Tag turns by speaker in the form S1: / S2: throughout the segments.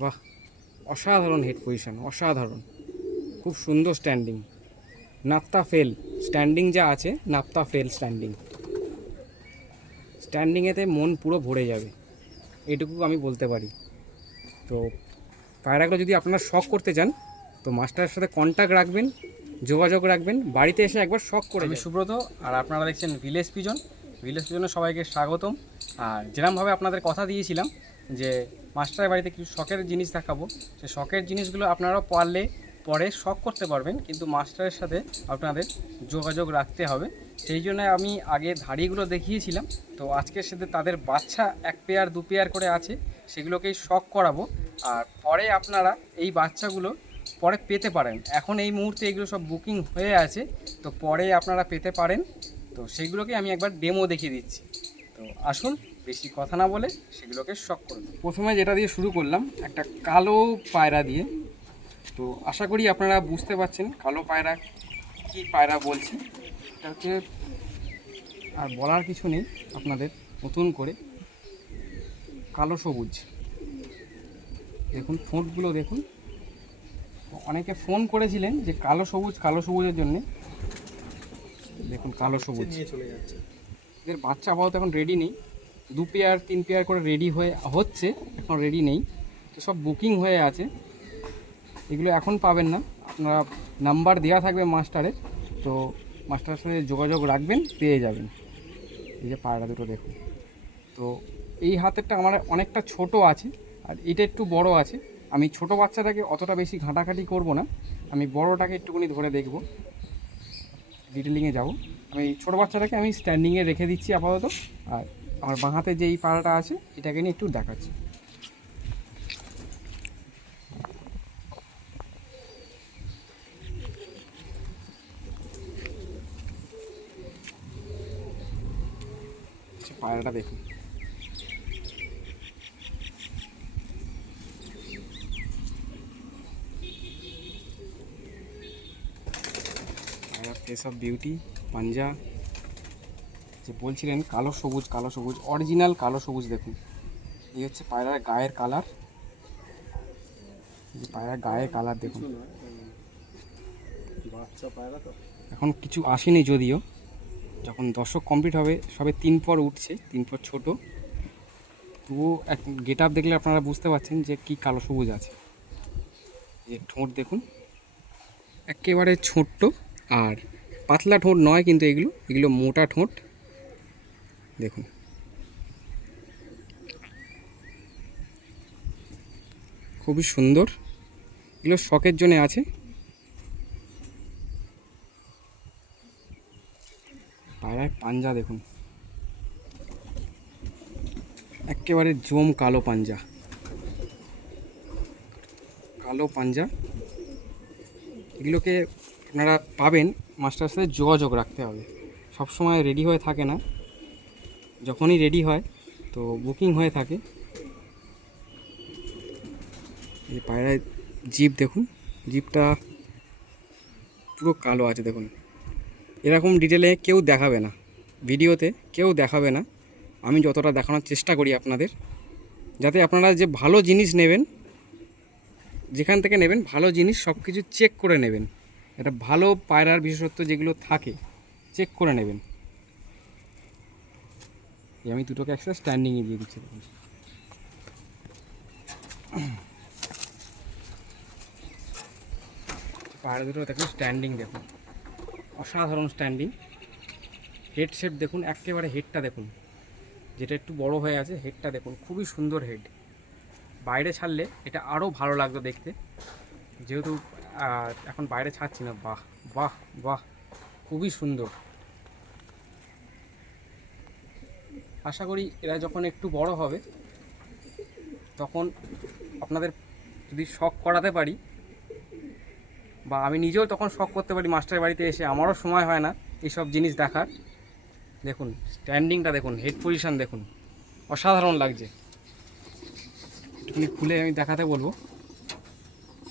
S1: বাহ অসাধারণ head position অসাধারণ। খুব সুন্দর স্ট্যান্ডিং নাপ্তা ফেল স্ট্যান্ডিং যা আছে নাপ্তা ফেল স্ট্যান্ডিং স্ট্যান্ডিংয়েতে মন পুরো ভরে যাবে এইটুকু আমি বলতে পারি। তো পায়রাগুলো যদি আপনারা শখ করতে চান তো মাস্টারের সাথে কন্ট্যাক্ট রাখবেন যোগাযোগ রাখবেন বাড়িতে এসে একবার শখ করে আমি সুব্রত আর আপনারা দেখছেন ভিলেজ পিজন ভিলেজ পিজনে সবাইকে স্বাগতম। আর যেরমভাবে আপনাদের কথা দিয়েছিলাম যে মাস্টারের বাড়িতে কিছু শখের জিনিস দেখাবো। সে শখের জিনিসগুলো আপনারাও পারলে পরে শখ করতে পারবেন, কিন্তু মাস্টারের সাথে আপনাদের যোগাযোগ রাখতে হবে। সেই জন্য আমি আগে ধাড়িগুলো দেখিয়েছিলাম। তো আজকের সাথে তাদের বাচ্চা এক পেয়ার, দু পেয়ার করে আছে, সেগুলোকেই শখ করাবো। আর পরে আপনারা এই বাচ্চাগুলো পরে পেতে পারেন। এখন এই মুহূর্তে এগুলো সব বুকিং হয়ে আছে, তো পরে আপনারা পেতে পারেন। তো সেইগুলোকে আমি একবার ডেমো দেখিয়ে দিচ্ছি। তো আসুন বেশি কথা না বলে সেগুলোকে শখ করুন প্রথমে যেটা দিয়ে শুরু করলাম একটা কালো পায়রা দিয়ে। তো আশা করি আপনারা বুঝতে পারছেন কালো পায়রা কি পায়রা বলছে। এটা হচ্ছে আর বলার কিছু নেই আপনাদের নতুন করে। কালো সবুজ। দেখুন ঠোঁটগুলো দেখুন। অনেকে ফোন করেছিলেন যে কালো সবুজ কালো সবুজের জন্যে। দেখুন কালো সবুজ।
S2: নিয়ে চলে যাচ্ছে।
S1: এদের বাচ্চা আপাতত এখন রেডি নেই। দু পেয়ার, তিন পেয়ার করে রেডি হয়ে, হচ্ছে, এখন রেডি নেই। তো সব বুকিং হয়ে আছে। এগুলো এখন পাবেন না। আপনারা নাম্বার দেওয়া থাকবে মাস্টারের। তো মাস্টারের সাথে যোগাযোগ রাখবেন, পেয়ে যাবেন। এই যে পায়রা দুটো দেখুন। তো এই হাতেরটা আমার অনেকটা ছোট আছে, আর এটা একটু বড় আছে। আমি ছোট বাচ্চাটাকে অতটা বেশি ঘাঁটাঘাঁটি করব না। আমি বড়টাকে একটুখানি ধরে দেখব। ডিটেলিংয়ে যাব। আমি ছোটো বাচ্চাটাকে আমি স্ট্যান্ডিংয়ে রেখে দিচ্ছি আপাতত। আর আমার বাঁ হাতে যে এই পাড়াটা আছে, এটাকে নিয়ে একটু দেখাচ্ছি। পায়রাটা দেখুন। পায়রা ফেস অফ বিউটি পাঞ্জা যে বলছিলেন কালো সবুজ কালো সবুজ অরিজিনাল কালো সবুজ দেখুন। এই হচ্ছে পায়রার গায়ের কালার পায়রার গায়ের কালার দেখুন। এখন কিছু আসেনি যদিও। যখন দর্শক কমপ্লিট হবে, সবে তিন পর উঠছে, তিন পর ছোট। তবুও এক গেট আপ দেখলে আপনারা বুঝতে পারছেন যে কি কালো সবুজ আছে। যে ঠোঁট দেখুন। একেবারে ছোট্ট আর পাতলা ঠোঁট নয় কিন্তু এগুলো এগুলো মোটা ঠোঁট। দেখুন। খুবই সুন্দর। এগুলো শখের জন্য আছে। পায়রার পাঞ্জা দেখুন। একেবারে জম কালো পাঞ্জা। কালো পাঞ্জা। এগুলোকে আপনারা পাবেন মাস্টারের সাথে যোগাযোগ রাখতে হবে। সব সময় রেডি হয়ে থাকে না। যখনই রেডি হয়, তো বুকিং হয়ে থাকে। এই পায়রায় জিপ দেখুন জিপটা পুরো কালো আছে দেখুন। এরকম ডিটেলে কেউ দেখাবে না, ভিডিওতে কেউ দেখাবে না। আমি যতটা দেখানোর চেষ্টা করি আপনাদের, যাতে আপনারা যে ভালো জিনিস নেবেন, যেখান থেকে নেবেন, ভালো জিনিস সব কিছু চেক করে নেবেন। এটা ভালো পায়রার বিশেষত্ব যেগুলো থাকে চেক করে নেবেন। আমি দুটোকে একসাথে স্ট্যান্ডিংয়ে দিয়ে দিচ্ছি। পায়রা দুটো দেখুন স্ট্যান্ডিং দেখুন। অসাধারণ স্ট্যান্ডিং হেড শেপ দেখুন, একেবারে হেডটা দেখুন। যেটা একটু বড় হয়ে আছে হেডটা দেখুন, খুবই সুন্দর হেড বাইরে ছাড়লে এটা আরও ভালো লাগতো দেখতে। যেহেতু এখন বাইরে ছাড়ছি না, বাহ বাহ বাহ, খুবই সুন্দর। আশা করি এরা যখন একটু বড় হবে, তখন আপনাদের যদি শখ করাতে পারি, বা আমি নিজেও তখন শখ করতে পারি মাস্টারের বাড়িতে এসে, আমারও সময় হয় না এইসব জিনিস দেখার। দেখুন স্ট্যান্ডিংটা দেখুন হেড পজিশন দেখুন, অসাধারণ লাগছে। একটুখানি খুলে আমি দেখাতে বলব।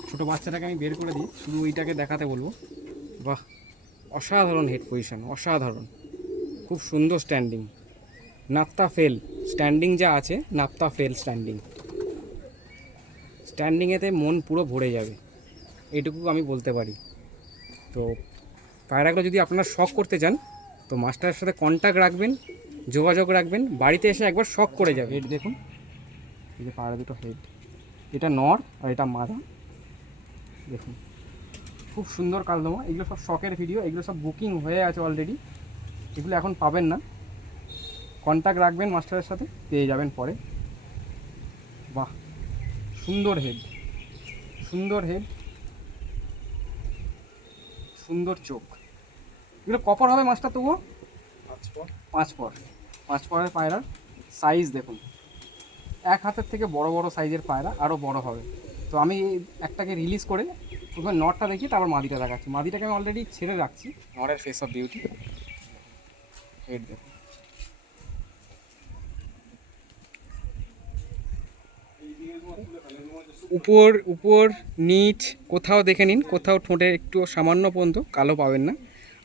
S1: ছোটো বাচ্চাটাকে আমি বের করে দিই, শুধু ওইটাকে দেখাতে বলব। বাহ, অসাধারণ হেড পজিশন অসাধারণ। খুব সুন্দর স্ট্যান্ডিং নাপ্তা ফেল স্ট্যান্ডিং যা আছে নাপ্তা ফেল স্ট্যান্ডিং স্ট্যান্ডিংয়েতে মন পুরো ভরে যাবে, এটুকু আমি বলতে পারি। তো, পায়রাগুলো যদি আপনারা শখ করতে চান, তো মাস্টারের সাথে কন্ট্যাক্ট রাখবেন, যোগাযোগ রাখবেন, বাড়িতে এসে একবার শখ করে যাবে হেড দেখুন, এই যে পায়রা দুটো হেড এটা নর আর এটা মাদা দেখুন, খুব সুন্দর কালদমা, এগুলো সব শখের ভিডিও এগুলো সব বুকিং হয়ে আছে অলরেডি এগুলো এখন পাবেন না। কন্ট্যাক্ট রাখবেন মাস্টারের সাথে পেয়ে যাবেন পরে। বাহ সুন্দর হেড সুন্দর হেড সুন্দর চোখ। এগুলো কপর হবে মাছটা তবুও? পাঁচ পর পাঁচ পরের পায়রার সাইজ দেখুন এক হাতের থেকে বড় বড় সাইজের পায়রা আরও বড় হবে। তো আমি একটাকে রিলিজ করে প্রথমে নটটা দেখি তারপর মাদিটা দেখাচ্ছি। মাদিটাকে আমি অলরেডি ছেড়ে রাখছি। নটের ফেস অফ বিউটি হেড দেখুন। উপর উপর নিচ কোথাও দেখে নিন কোথাও ঠোঁটে একটু সামান্য পর্যন্ত কালো পাবেন না।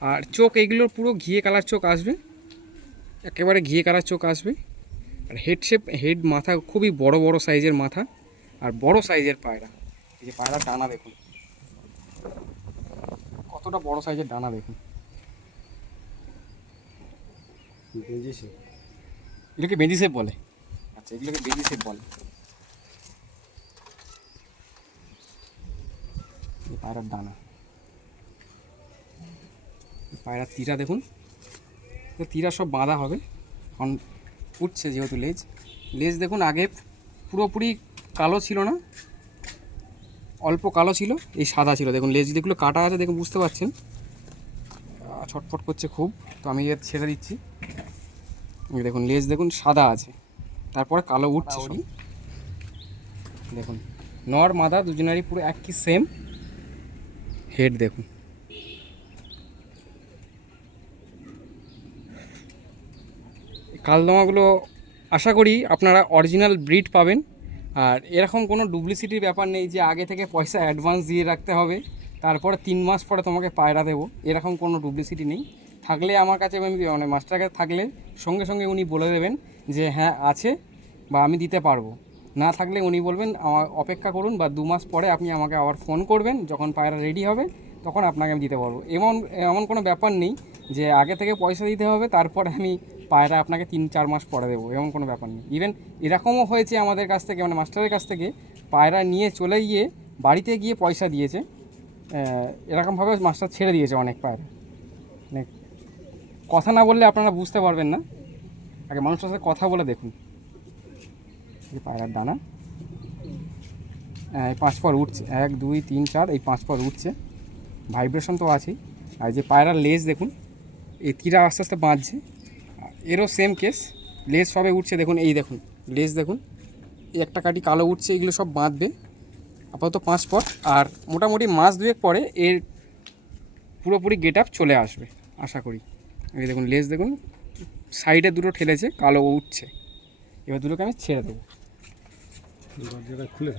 S1: আর চোখ এগুলোর পুরো ঘিয়ে কালার চোখ আসবে। একেবারে ঘিয়ে কালার চোখ আসবে। আর হেড শেপ হেড মাথা খুবই বড় বড় সাইজের মাথা। আর বড় সাইজের পায়রা। এই যে পায়রার ডানা দেখুন। কতটা বড় সাইজের ডানা দেখুন। এগুলোকে বেজি শেপ বলে। আচ্ছা এগুলোকে বেজি শেপ বলে। পায়রার ডানা এই পায়রার তীরা দেখুন। তো তীরা সব বাঁধা হবে। এখন উঠছে যেহেতু লেজ। লেজ দেখুন আগে পুরোপুরি কালো ছিল না। অল্প কালো ছিল এই সাদা ছিল। দেখুন লেজ যেগুলো কাটা আছে দেখুন বুঝতে পারছেন? ছটফট করছে খুব। তো আমি এর ছেড়ে দিচ্ছি। দেখুন লেজ দেখুন সাদা আছে। তারপরে কালো উঠছে দেখুন নর মাদা দুজনেরই পুরো একই সেম হেড দেখুন। কালদমাগুলো আশা করি আপনারা অরিজিনাল ব্রিড পাবেন। আর এরকম কোনো ডুপ্লিসিটির ব্যাপার নেই যে আগে থেকে পয়সা অ্যাডভান্স দিয়ে রাখতে হবে, তারপরে তিন মাস পরে তোমাকে পায়রা দেবো, এরকম কোনো ডুপ্লিসিটি নেই। থাকলে আমার কাছে আমি মানে মাস্টার কাছে থাকলে সঙ্গে সঙ্গে উনি বলে দেবেন যে হ্যাঁ আছে বা আমি দিতে পারব। না থাকলে উনি বলবেন, আমার অপেক্ষা করুন বা দু মাস পরে আপনি আমাকে আবার ফোন করবেন, যখন পায়রা রেডি হবে, তখন আপনাকে আমি দিতে পারব। এমন এমন কোনো ব্যাপার নেই যে আগে থেকে পয়সা দিতে হবে, তারপরে আমি পায়রা আপনাকে তিন, চার মাস পরে দেবো, এমন কোনো ব্যাপার নেই। ইভেন এরকমও হয়েছে আমাদের কাছ থেকে মানে মাস্টারের কাছ থেকে, পায়রা নিয়ে চলে গিয়ে বাড়িতে গিয়ে পয়সা দিয়েছে। এরকমভাবে মাস্টার ছেড়ে দিয়েছে অনেক পায়রা। মানে কথা না বললে আপনারা বুঝতে পারবেন না। আগে মানুষের সাথে কথা বলে দেখুন। পায়রার হ্যাঁ, এই পাঁচ পর উঠছে। এক দুই তিন চার এই পাঁচ পর উঠছে। ভাইব্রেশন তো আছেই। আর যে পায়রার লেজ দেখুন এই তীরা আস্তে আস্তে বাঁধছে। এরও সেম কেস লেজ সবে উঠছে দেখুন এই দেখুন লেজ দেখুন। এই একটা কাটি কালো উঠছে এগুলো সব বাঁধবে। আপাতত পাঁচ পর। আর মোটামুটি মাস দুয়েক পরে এর পুরোপুরি গেট আপ চলে আসবে আশা করি। এই দেখুন লেজ দেখুন সাইডে দুটো ঠেলেছে কালো উঠছে। এবার দুটোকে আমি ছেড়ে দেবো।
S2: দরজাটা খুলে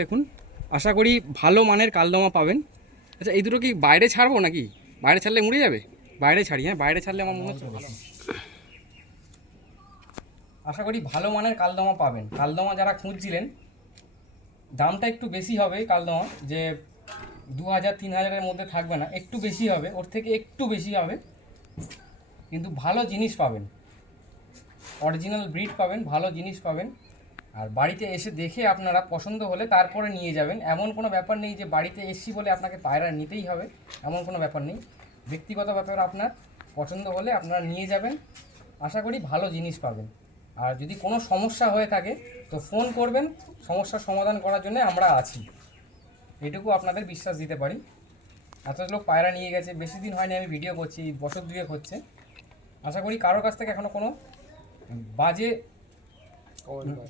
S1: দেখুন। আশা করি ভালো মানের কালদমা পাবেন। আচ্ছা এই দুটো কি বাইরে ছাড়বো নাকি? বাইরে ছাড়লে মুড়ে যাবে? বাইরে ছাড়ি হ্যাঁ বাইরে ছাড়লে আমার মনে হচ্ছে ভালো। আশা করি ভালো মানের কালদমা পাবেন। কালদমা যারা খুঁজছিলেন, দামটা একটু বেশি হবে কালদমা, যে দু হাজার, তিন হাজারের মধ্যে থাকবে না, একটু বেশি হবে, ওর থেকে একটু বেশি হবে। কিন্তু ভালো জিনিস পাবেন। অরিজিনাল ব্রিড পাবেন, ভালো জিনিস পাবেন। আর বাড়িতে এসে দেখে আপনারা পছন্দ হলে তারপরে নিয়ে যাবেন। এমন কোনো ব্যাপার নেই যে বাড়িতে এসছি বলে আপনাকে পায়রা নিতেই হবে, এমন কোনো ব্যাপার নেই। ব্যক্তিগত ব্যাপার আপনার, পছন্দ হলে আপনারা নিয়ে যাবেন। আশা করি ভালো জিনিস পাবেন। আর যদি কোনো সমস্যা হয়ে থাকে, তো ফোন করবেন। সমস্যার সমাধান করার জন্য আমরা আছি। এটুকু আপনাদের বিশ্বাস দিতে পারি। এত লোক পায়রা নিয়ে গেছে, বেশি দিন হয়নি আমি ভিডিও করছি, বছর দুয়েক হচ্ছে। আশা করি কারোর কাছ থেকে এখনও কোনো বাজে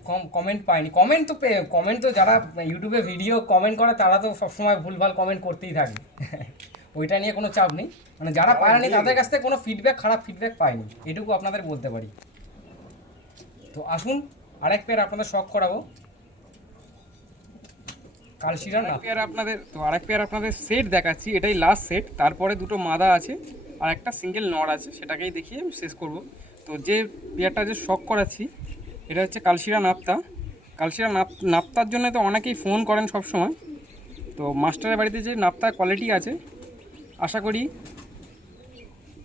S1: কম কমেন্ট পাইনি কমেন্ট তো কমেন্ট তো যারা ইউটিউবে ভিডিও কমেন্ট করে তারা তো সবসময় ভুলভাল কমেন্ট করতেই থাকে। ওইটা নিয়ে কোনো চাপ নেই। মানে যারা পায়নি তাদের কাছ থেকে কোনো ফিডব্যাক খারাপ ফিডব্যাক পাইনি এটুকু আপনাদের বলতে পারি। তো আসুন আরেক পেয়ার আপনাদের শখ করাবো। কালশিরা না। পেয়ার আপনাদের তো আরেক পেয়ার আপনাদের সেট দেখাচ্ছি। এটাই লাস্ট সেট তারপরে দুটো মাদা আছে আর একটা সিঙ্গেল নড় আছে। সেটাকেই দেখিয়ে আমি শেষ করব। তো যে পেয়ারটা যে শখ করাচ্ছি, এটা হচ্ছে কালশিরা নাপ্তা। কালশিরা নাপ, নাপ্তার জন্য তো অনেকেই ফোন করেন সব সময় তো মাস্টারের বাড়িতে যে নাপ্তার কোয়ালিটি আছে, আশা করি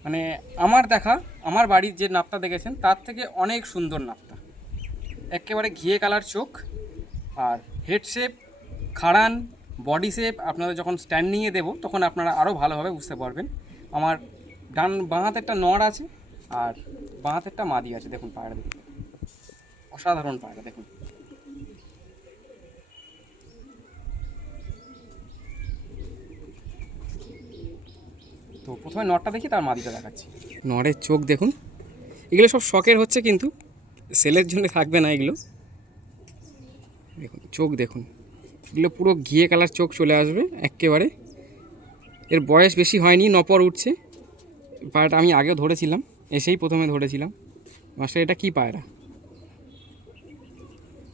S1: মানে আমার দেখা, আমার বাড়ির যে নাপ্তা দেখেছেন, তার থেকে অনেক সুন্দর নাপ্তা। একেবারে ঘিয়ে কালার চোখ, আর হেড শেপ খাড়ান বডি শেপ আপনাদের যখন স্ট্যান্ডিংয়ে দেবো, তখন আপনারা আরও ভালোভাবে বুঝতে পারবেন। আমার ডান, বাঁ হাতে একটা নড় আছে, আর বাঁ হাতে একটা মাদি আছে, দেখুন পায়রা দেখুন অসাধারণ পায়রা দেখুন। তো প্রথমে নটটা দেখি, তার মাদিটা দেখাচ্ছি। নড়ের চোখ দেখুন। এগুলো সব শখের হচ্ছে কিন্তু, সেলের জন্য থাকবে না এগুলো। দেখুন, চোখ দেখুন। এগুলো পুরো ঘিয়ে কালার চোখ চলে আসবে একেবারে এর বয়স বেশি হয়নি, নপর উঠছে। পায়রাটা আমি আগেও ধরেছিলাম। এসেই প্রথমে ধরেছিলাম। মাস্টার, এটা কি পায়রা?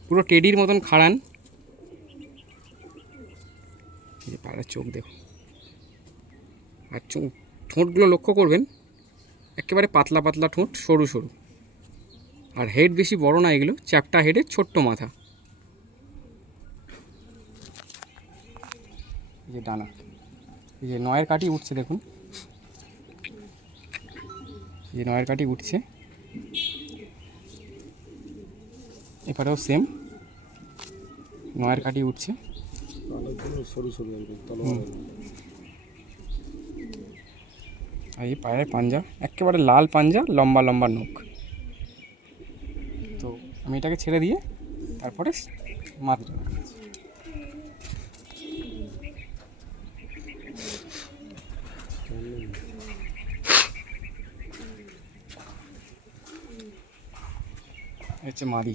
S1: পুরো টেডির মতন খাড়ান। পায়রার চোখ দেখুন আর চোখ ঠোঁটগুলো লক্ষ্য করবেন, একেবারে পাতলা পাতলা ঠোঁট, সরু সরু। আর হেড বেশি বড় না, এগুলো চ্যাপটা হেডের ছোট্ট মাথা। এই যে ডানা। এই যে নয়ের কাঠি উঠছে, দেখুন। যে নয়ের কাঠি উঠছে। এপারেও সেম নয়ের কাঠি উঠছে। আর এই পায়ের পাঞ্জা, একেবারে লাল পাঞ্জা, লম্বা লম্বা নখ। তো আমি এটাকে ছেড়ে দিয়ে তারপরে মাটিটা হচ্ছে মাদি।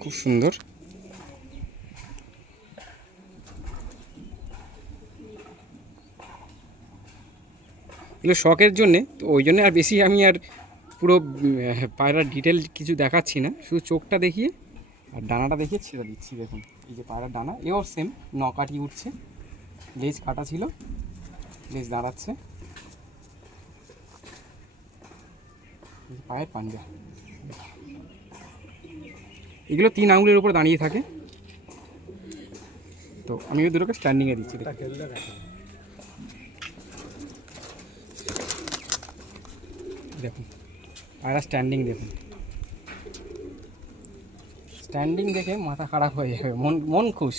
S1: খুব সুন্দর। এগুলো শখের জন্যে তো ওই জন্য আর বেশি আমি আর পুরো উম, পায়রার ডিটেল কিছু দেখাচ্ছি না শুধু চোখটা দেখিয়ে আর ডানাটা দেখিয়ে ছেড়ে দিচ্ছি, দেখুন। এই যে পায়রার ডানা, এও সেম নকাটি উঠছে। লেজ কাটা ছিল, লেজ দাঁড়াচ্ছে। পায়ের পাঞ্জা। এগুলো তিন আঙুলের উপর দাঁড়িয়ে থাকে। তো আমি ওই দুটোকে স্ট্যান্ডিংয়ে দিচ্ছি, দেখুন। পায়রা স্ট্যান্ডিং দেখুন। স্ট্যান্ডিং দেখে মাথা খারাপ হয়ে যাবে, মন মন খুশ।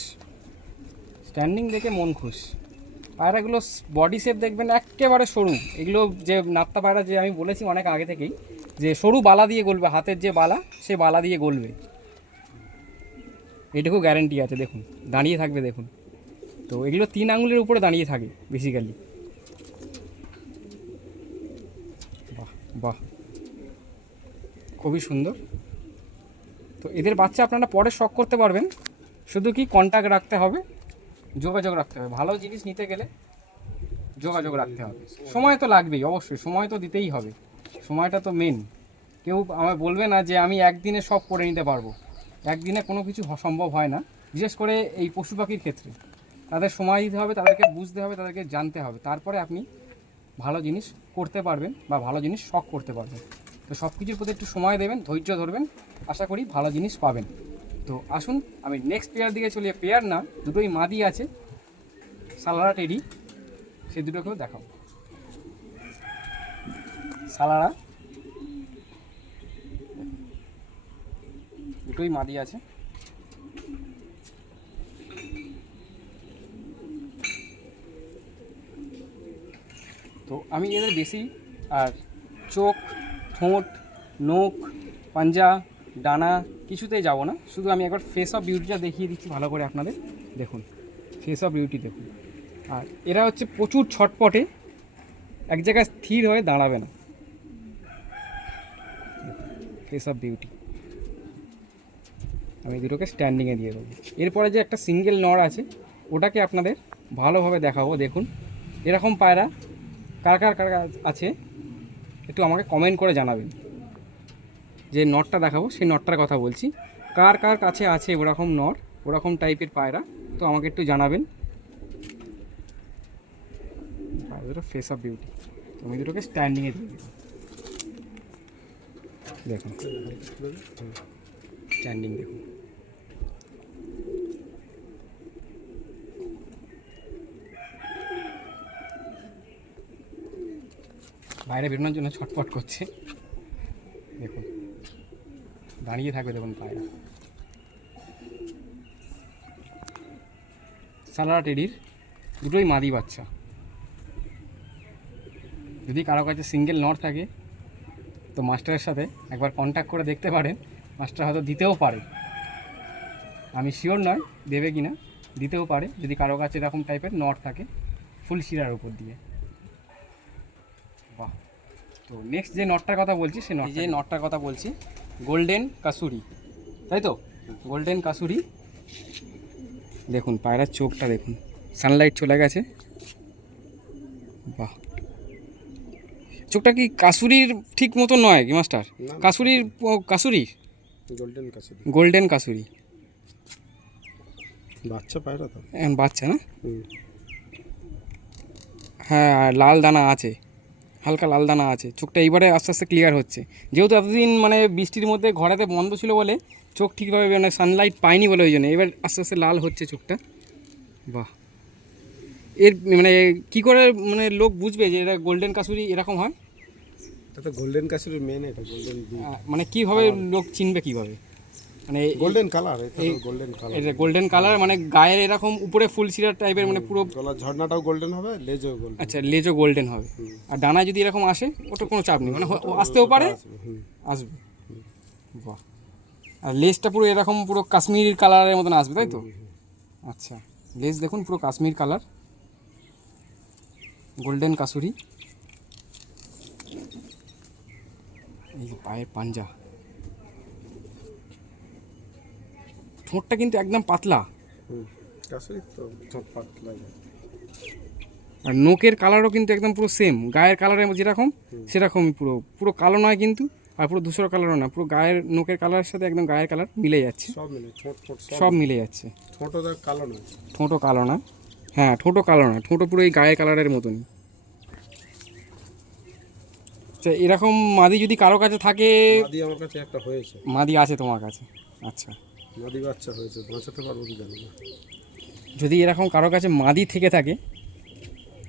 S1: স্ট্যান্ডিং দেখে মন খুশ। পায়রাগুলো বডি শেপ দেখবেন একেবারে সরু। এগুলো যে নাত্তা পায়রা যে আমি বলেছি অনেক আগে থেকেই, যে সরু বালা দিয়ে গলবে, হাতের যে বালা, সে বালা দিয়ে গলবে। এটুকু গ্যারেন্টি আছে, দেখুন। দাঁড়িয়ে থাকবে, দেখুন। তো এগুলো তিন আঙুলের উপরে দাঁড়িয়ে থাকে বেসিক্যালি বাহ বাহ। খুবই সুন্দর। তো এদের বাচ্চা আপনারা পরে শখ করতে পারবেন। শুধু কি কন্ট্যাক্ট রাখতে হবে, যোগাযোগ রাখতে হবে। ভালো জিনিস নিতে গেলে যোগাযোগ রাখতে হবে। সময় তো লাগবেই, অবশ্যই। সময় তো দিতেই হবে। সময়টা তো মেন কেউ আমায় বলবে না যে আমি একদিনে সব করে নিতে পারব। একদিনে কোনো কিছু সম্ভব হয় না। বিশেষ করে এই পশু পাখির ক্ষেত্রে। তাদের সময় দিতে হবে, তাদেরকে বুঝতে হবে, তাদেরকে জানতে হবে। তারপরে আপনি ভালো জিনিস করতে পারবেন বা ভালো জিনিস শখ করতে পারবেন। তো সব কিছুর প্রতি একটু সময় দেবেন, ধৈর্য ধরবেন, আশা করি ভালো জিনিস পাবেন। তো আসুন, আমি নেক্সট পেয়ার দিকে চলে পেয়ার না, দুটোই মাদি আছে, সালারা টেডি সেই দুটোকেও দেখাবো সালারা, দুটোই মাদি আছে। তো আমি এদের বেশি, আর চোখ ঠোঁট, নখ, পাঞ্জা, ডানা কিছুতেই যাব না। শুধু আমি একবার ফেস অফ বিউটিটা দেখিয়ে দিচ্ছি ভালো করে আপনাদের। দেখুন ফেস অফ বিউটি দেখুন। আর এরা হচ্ছে প্রচুর ছটপটে, এক জায়গায় স্থির হয়ে দাঁড়াবে না। ফেস অফ বিউটি আমি দুটোকে স্ট্যান্ডিংয়ে দিয়ে দেবো। এরপরে যে একটা সিঙ্গেল নড় আছে, ওটাকে আপনাদের ভালোভাবে দেখাবো। দেখুন, এরকম পায়রা কার কার কার কার আছে? একটু আমাকে কমেন্ট করে জানাবেন। যে নটটা দেখাবো, সেই নটটার কথা বলছি। কার কার কাছে আছে ওরকম নট, ওরকম টাইপের পায়রা, তো আমাকে একটু জানাবেন। ফেস অফ বিউটি তো আমি দুটোকে স্ট্যান্ডিংয়ে দিয়ে দেখুন। স্ট্যান্ডিং দেখুন। বাইরে বেরোনোর জন্য ছটফট করছে। দেখুন। দাঁড়িয়ে থাকবে দেখুন পায়রা। সালারা টেডির দুটোই মাদি বাচ্চা। যদি কারও কাছে সিঙ্গেল নট থাকে, তো মাস্টারের সাথে একবার কন্ট্যাক্ট করে দেখতে পারেন। মাস্টার হয়তো দিতেও পারে। আমি শিওর নয়, দেবে কি না দিতেও পারে। যদি কারও কাছে এরকম টাইপের নট থাকে, ফুল শিরার উপর দিয়ে। তো নেক্সট যে নটটার কথা বলছি সে নট যে নটটার কথা বলছি গোল্ডেন কাসুরি তাই তো? গোল্ডেন কাসুরি দেখুন পায়রার চোখটা দেখুন। সানলাইট চলে গেছে। বাহ। চোখটা কি কাসুরির ঠিক মতো নয় কি মাস্টার। কাসুরির কাসুরি
S2: গোল্ডেন কাছে
S1: গোল্ডেন কাসুরি
S2: বাচ্চা পায়রা তো।
S1: এখন বাচ্চা না। হ্যাঁ লাল দানা আছে। হালকা লাল দানা আছে। চোখটা এইবারে আস্তে আস্তে ক্লিয়ার হচ্ছে। যেহেতু এতদিন মানে বৃষ্টির মধ্যে ঘরেতে বন্ধ ছিল বলে চোখ ঠিকভাবে মানে সানলাইট পায়নি বলে ওই জন্য। এবার আস্তে আস্তে লাল হচ্ছে চোখটা। বাহ। এর মানে কি করে মানে লোক বুঝবে যে এটা গোল্ডেন কাসুরি এরকম হয়?
S2: তো গোল্ডেন কাছের মেন এটা গোল্ডেন
S1: মানে কীভাবে লোক চিনবে কীভাবে? মানে
S2: গোল্ডেন কালার গোল্ডেন কালার
S1: এটা গোল্ডেন কালার মানে গায়ের এরকম উপরে ফুল সিরার টাইপের মানে পুরো
S2: গলার ঝর্ণাটাও গোল্ডেন হবে লেজও গোল্ডেন
S1: আচ্ছা লেজও গোল্ডেন হবে। আর ডানায় যদি এরকম আসে ওটা কোনো চাপ নেই। মানে আসতেও পারে আসবে বাহ। আর লেজটা পুরো এরকম পুরো কাশ্মীর কালারের মতন আসবে তাই তো? আচ্ছা লেজ দেখুন পুরো কাশ্মীর কালার গোল্ডেন কাসুরি। এই যে পায়ের পাঞ্জা। ঠোঁটটা কিন্তু একদম পাতলা।
S2: ঠোঁট
S1: আর নোকের কালারও কিন্তু একদম পুরো সেম গায়ের কালারের যেরকম সেরকমই পুরো পুরো কালো নয় কিন্তু আর পুরো ধূসর কালারও না পুরো গায়ের নোকের কালারের সাথে একদম গায়ের কালার মিলে যাচ্ছে।
S2: সব মিলে ঠোঁট ঠোঁট সব
S1: সব মিলে। যাচ্ছে।
S2: দেখ কালো
S1: ঠোঁটও কালো না। হ্যাঁ ঠোঁটও কালো না ঠোঁটও পুরো এই গায়ের কালারের মতনই। আচ্ছা এরকম মাদি যদি কারও কাছে থাকে
S2: মাদি আমার কাছে একটা হয়েছে।
S1: মাদি আছে তোমার কাছে। আচ্ছা।
S2: মাদি বাচ্চা হয়েছে, বাঁচাতে পারব কি জানি না।
S1: যদি এরকম কারও কাছে মাদি থেকে থাকে,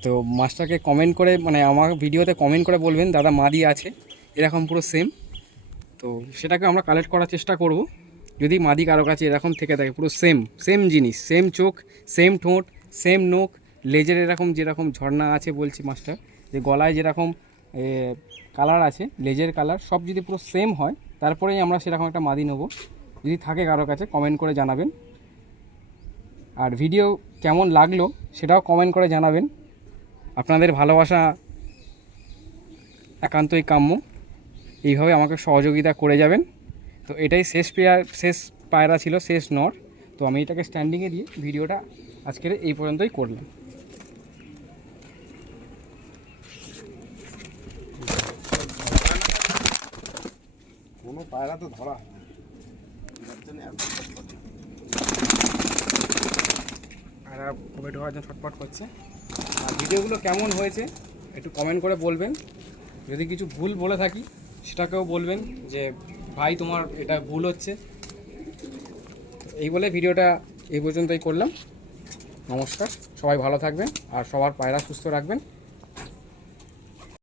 S1: তো মাস্টারকে কমেন্ট করে মানে আমার ভিডিওতে কমেন্ট করে বলবেন, দাদা, মাদি আছে। এরকম পুরো সেম তো সেটাকে আমরা কালেক্ট করার চেষ্টা করব। যদি মাদি কারও কাছে এরকম থেকে থাকে, পুরো সেম সেম জিনিস সেম চোখ সেম ঠোঁট সেম নোখ লেজের এরকম যেরকম ঝর্ণা আছে বলছি মাস্টার, যে গলায় যেরকম কালার আছে লেজের কালার সব যদি পুরো সেম হয়, তারপরেই আমরা সেরকম একটা মাদি নেব। যদি থাকে কারও কাছে কমেন্ট করে জানাবেন। আর ভিডিও কেমন লাগল সেটাও কমেন্ট করে জানাবেন। আপনাদের ভালোবাসা একান্তই কাম্য। এইভাবে আমাকে সহযোগিতা করে যাবেন। তো এটাই শেষ পেয়ার, শেষ পায়রা ছিল, শেষ নর। তো আমি এটাকে স্ট্যান্ডিংয়ে দিয়ে ভিডিওটা আজকের এই পর্যন্তই করলাম।
S2: কোনো পায়রা তো ধরা ছটফট।
S1: পায়রা কবে ঢোকার জন্য ছটপট করছে। আর ভিডিওগুলো কেমন হয়েছে একটু কমেন্ট করে বলবেন। যদি কিছু ভুল বলে থাকি, সেটাকেও বলবেন যে, ভাই, তোমার এটা ভুল হচ্ছে। এই বলে ভিডিওটা এই পর্যন্তই করলাম। নমস্কার। সবাই ভালো থাকবেন আর সবার পায়রা সুস্থ রাখবেন।